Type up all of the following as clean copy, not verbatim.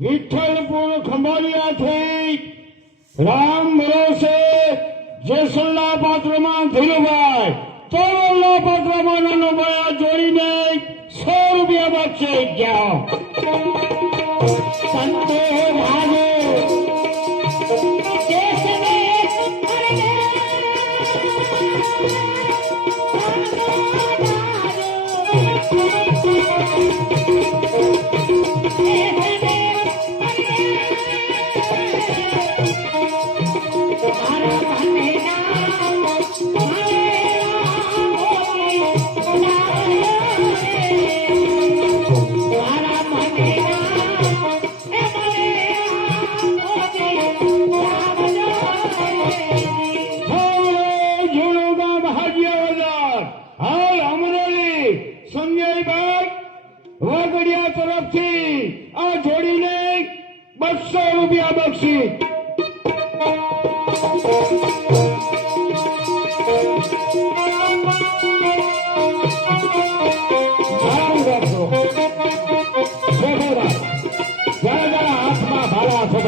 વિઠ્ઠલપુર ખંભાળિયાથી રામ ભરોસે જેસલના પાત્રમાં ધીરુભાઈ, તોરલના પાત્રમાં નાનોભાઈ જોડીને 100 રૂપિયા બક્ષે ગયા. સંતો ભાગે વાગડિયા તરફથી આ જોડીને 200 રૂપિયા બક્ષી. હાથમાં ભાલા છે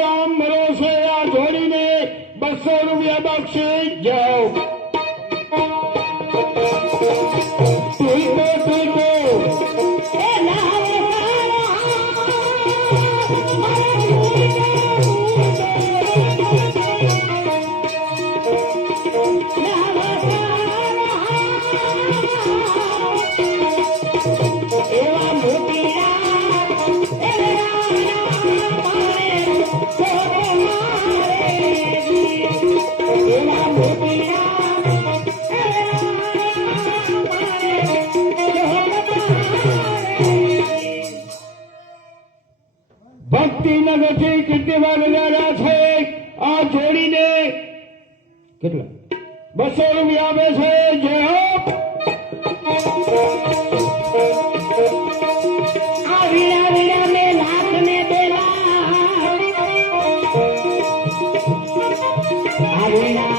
રામ ભરોસે આ જોડીને 200 રૂપિયા બક્ષી જાઓ. ભક્તિનગરથી કીર્તિભાઈ બજાર્યા છે. આ જોડીને કેટલા 200 રૂપિયા આપે છે. જય હો. આ વીણા વીણા ને લાખ ને 2 લાખ આ વીણા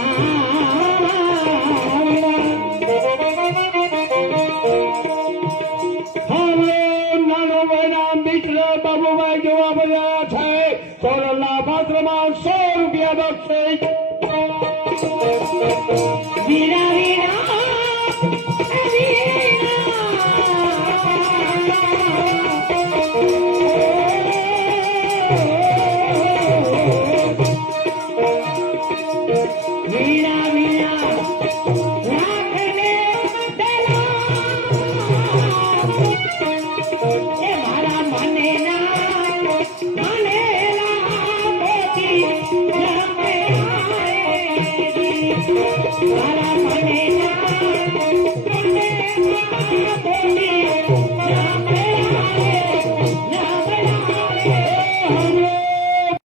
બાબુભાઈ જોવા બધા છે. તોરલના પાત્રમાં 100 રૂપિયા બક્ષે. વીણા વીણા Para